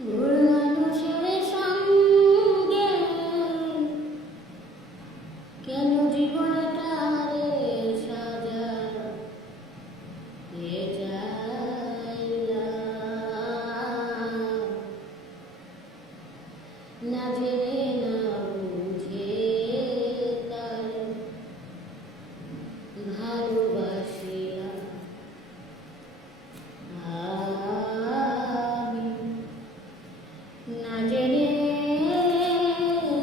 ভুল মানুষের সঙ্গে কেন জীবনটারে সাজাতে যাইলাম, না জেনে না বুঝে তারে ভালোবাসিলাম। আমি না জেনে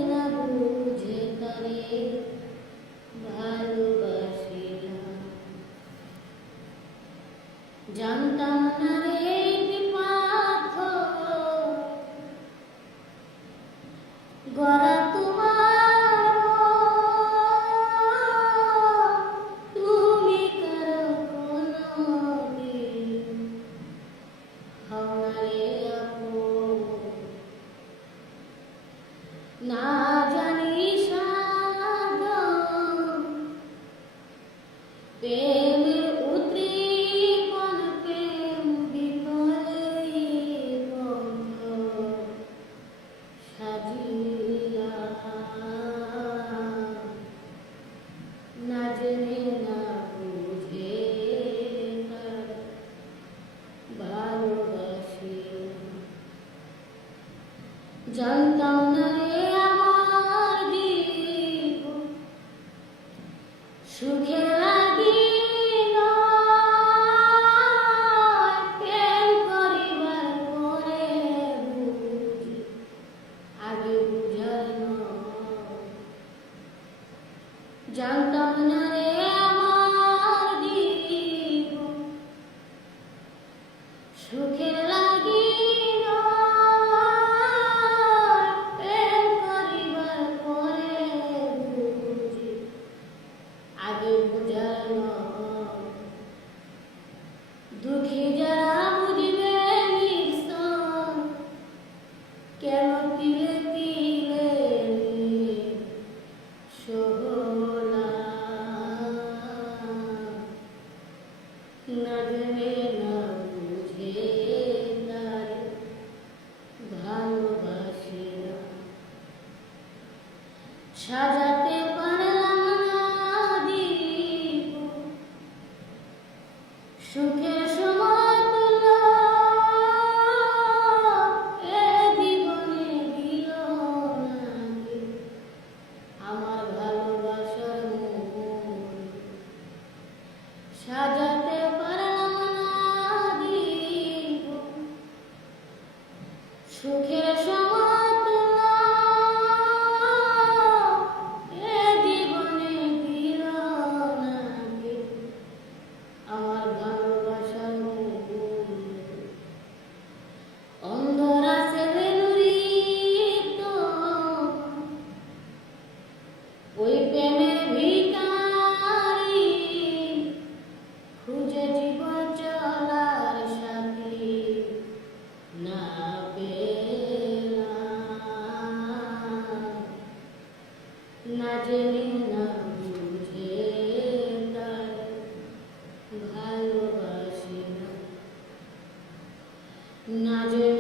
না বুঝে তারে ভালোবাসিলাম। জানতাম না রে পাথর গড়া তোমার, তুমি কারো কোনদিন হও না রে আপন। না জানি সাধন প্রেমের উদ্দীপন, প্রেম বিফলে বন্ধ সাজিলাম, না জেনে না বুঝে তারে ভালোবাসিলাম। জানতাম না রে আমার জীবন সুখের লাগিল, প্রেম করিবার পরে বুঝি আগে বুঝার নয়। জানতাম না রে আমার জীবন সুখের লাগিল, প্রেম করিবার পরে বুঝি আগে বুঝার নয়। দুঃখী যারা বুঝবে নিঃসন, কেন তিলে তিলে সোহলাম, না জেনে না বুঝে তারে ভালোবাসিলাম। সাজাতে পারলাম না জীবন সুখের সমতুল্য, এ জীবনে দিল না কেউ আমার ভালোবাসার মূল্য। সাজাতে পারলাম না জীবন সুখের সমতুল্য, এ জীবনে দিল না কেউ আমার ভালোবাসার মূল্য। অন্ধরা ছেলে নুরিত ওই প্রেমের ভিখারি, খুঁজে জীবন চলার সাথী না পেলাম, না জেনে না বুঝে তারে ভালোবাসিলাম, না জেনে